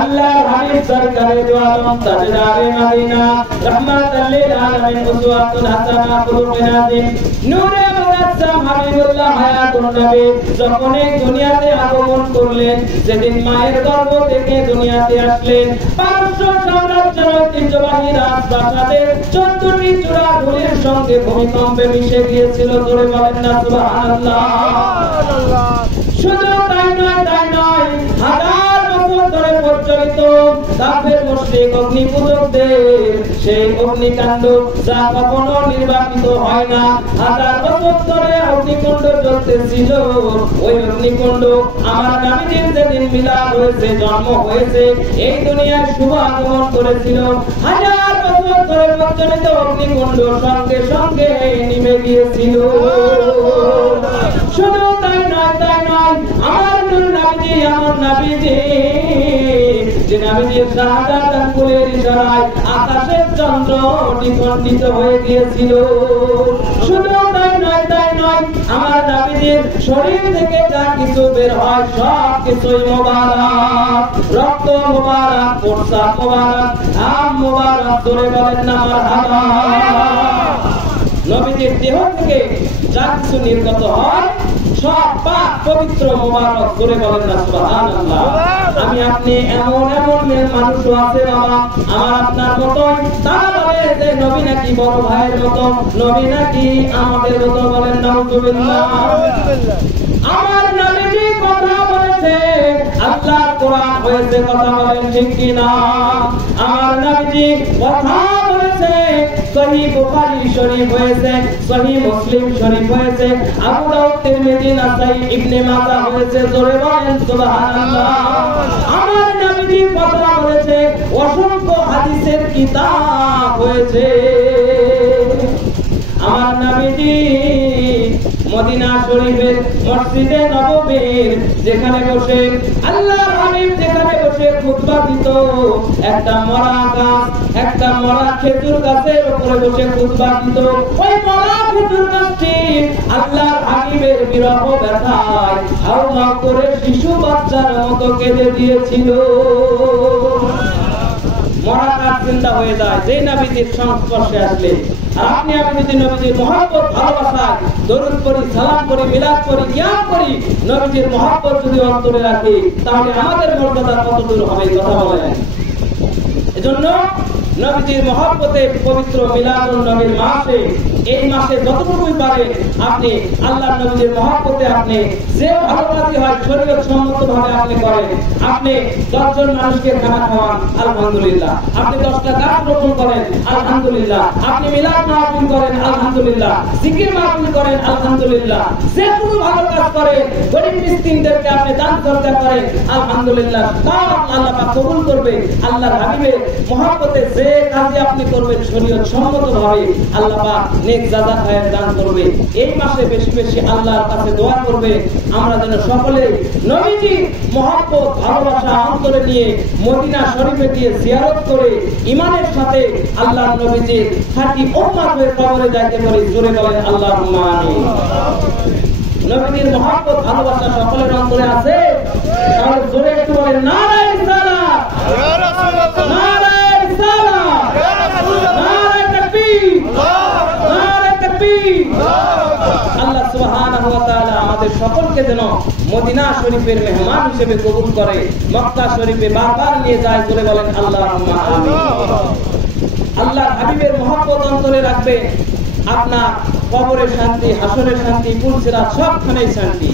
আল্লাহর হাবিব সরকারে দো আলম তাজদারে মদিনা রহমাতুল লিল আলামিন উসওয়াতুল হাসানা খুলুকুন আযীম নূরে মুআজ্জাম হাবিবুল্লাহ হায়াতুন নবী যখন এই দুনিয়াতে আগমন করলেন, যেদিন মায়ের গর্ভ থেকে দুনিয়াতে আসলেন, পারস্য সাম্রাজ্যের ঐতিহ্যবাহী রাজপ্রাসাদের 14টি চূড়া ধূলির সঙ্গে ভূমিকম্পে মিশে গিয়েছিল। জোরে বলেন না সুবহানাল্লাহ। শুধু তাই নয়, হাজার বছর ধরে প্রচলিত কাফের মুশরিক অগ্নি পূজকদের সেই অগ্নিকাণ্ড যা কখনো নির্বাপিত হয় না, হাজার বছর ধরে অগ্নিকুণ্ড জ্বলতেছিল। ওই অগ্নিকুণ্ড আমার নবীজির যেদিন মিলাদ হয়েছে, জন্ম হয়েছে, এই দুনিয়ায় শুভ আগমন করেছিল, হাজার বছর ধরে প্রচলিত অগ্নিকুণ্ড সঙ্গে সঙ্গে নিভে গিয়েছিল। শুধু তাই নয়, আমার নবীজি আমার নবীজি যে নবীজির শাহাদাত আঙ্গুলের ইশারায় আকাশের চন্দ্র দ্বিখণ্ডিত হয়ে গিয়েছিল। শুধু তাই নয়, আমার নবীজির শরীর থেকে যা কিছু বের হয় সব কিছুই মোবারক, রক্ত মোবারক, প্রস্রাব মোবারক, ঘাম মোবারক। জোরে বলেন না মারহাবা। নবীজির দেহ থেকে যা কিছু নির্গত হয় সব পাক পবিত্র মোবারক। জোরে বলেন না সুবহানাল্লাহ। আমি আপনি এমন মানুষ আছে বাবা আমার আপনার মতো, তারা বলে যে নবী নাকি বড় ভাইয়ের মতো, নবী নাকি আমাদের মতো। বলেন নাউযুবিল্লাহ। আমার নবীজি কথা বলেছে, আল্লাহর কোরআন হয়েছে, কথা বলেন ঠিক কি না? আমার নবীজি কথা বলেছে, সহিহ বুখারী শরীফ হয়েছে, সহিহ মুসলিম শরীফ হয়েছে, আবু দাউদ, তিরমিজি, নাসাই, ইবনে মাজাহ হয়েছে। জোরে বলেন সুবহানাল্লাহ। আমার নবীজি কথা বলেছে, অসংখ্য হাদিসের কিতাব হয়েছে। আমার নবীজি মদিনা শরীফের মসজিদে নববীর যেখানে বসে আল্লাহর হাবিব যেখানে বসে খুতবা দিত, একটা মরা গাছ, একটা মরা খেজুর গাছের উপরে বসে খুতবা দিত। ওই মরা খেজুর গাছটি আল্লাহর হাবিবের বিরহ ব্যথায় হাউমাউ করে শিশু বাচ্চার মতো কেঁদে দিয়েছিল। মরা গাছ জিন্দা হয়ে যায় যেই নবীজির সংস্পর্শে আসলে। আপনি আমি যদি নবীজির মহব্বত ভালোবাসা দরুদ পড়ি, সালাম করি, মিলাদ করি, জ্ঞান করি, নবীজির মহব্বত যদি অন্তরে রাখি, তাহলে আমাদের মর্যাদা কত দূর হবে কথা বলেন। এজন্য নবীজির মহব্বতে পবিত্র মিলাদুন নবীর মাসে, এই মাসে যতটুকুই পারেন আপনি আল্লাহর নবীর মহব্বতে আপনি যে ভালোবাসি হয় শরীয়ত সম্মতভাবে আপনি করেন। আপনি 10 জন মানুষকে খানা খাওয়ান, আলহামদুলিল্লাহ। আপনি 10টা গাছ রোপণ করেন, আলহামদুলিল্লাহ। আপনি মিলাদ মাহফিল করেন, আলহামদুলিল্লাহ। জিকির মাহফিল করেন, আলহামদুলিল্লাহ। যে কোনো ভালো কাজ করেন, গরিব মিসকিনদেরকে আপনি দান সদকা করেন, আলহামদুলিল্লাহ। সব আল্লাহ পাক কবুল করবে। আল্লাহর হাবিবের মহব্বতে যে কাজে আপনি করবেন শরীয়ত সম্মতভাবে, আল্লাহ পাক নেক জাযা খায়ের দান করবে। এই মাসে বেশি বেশি আল্লাহর কাছে দোয়া করবে আমরা যেন সকলে নবীজি মহব্বত ভালোবাসা অন্তরে নিয়ে মদিনা শরীফে গিয়ে জিয়ারত করে ঈমানের সাথে আল্লাহর নবীজির খাঁটি উম্মত হয়ে কবরে যাইতে পারি। জোরে বলেন আল্লাহুম্মা আমিন। নবীজির মহব্বত ভালোবাসা সকলের অন্তরে আছে? তাহলে জোরে একটু বলেন নারে রিসালাত, ইয়া রাসূলুল্লাহ, নারে রিসালাত, ইয়া রাসূলুল্লাহ, নারে তাকবীর, নারে তাকবীর। আল্লাহ সুবহানাহু ওয়া তাআলা আমাদের সকলকে যেন মদিনা শরীফের মেহমান হিসেবে কবুল করে, মক্কা শরীফে বারবার নিয়ে যায়। জোরে বলেন আল্লাহুম্মা আমিন। আল্লাহর হাবিবের মহব্বত অন্তরে রাখবে, আপনার কবরের শান্তি, হাসরের শান্তি, পুলসিরাত সবখানেই শান্তি।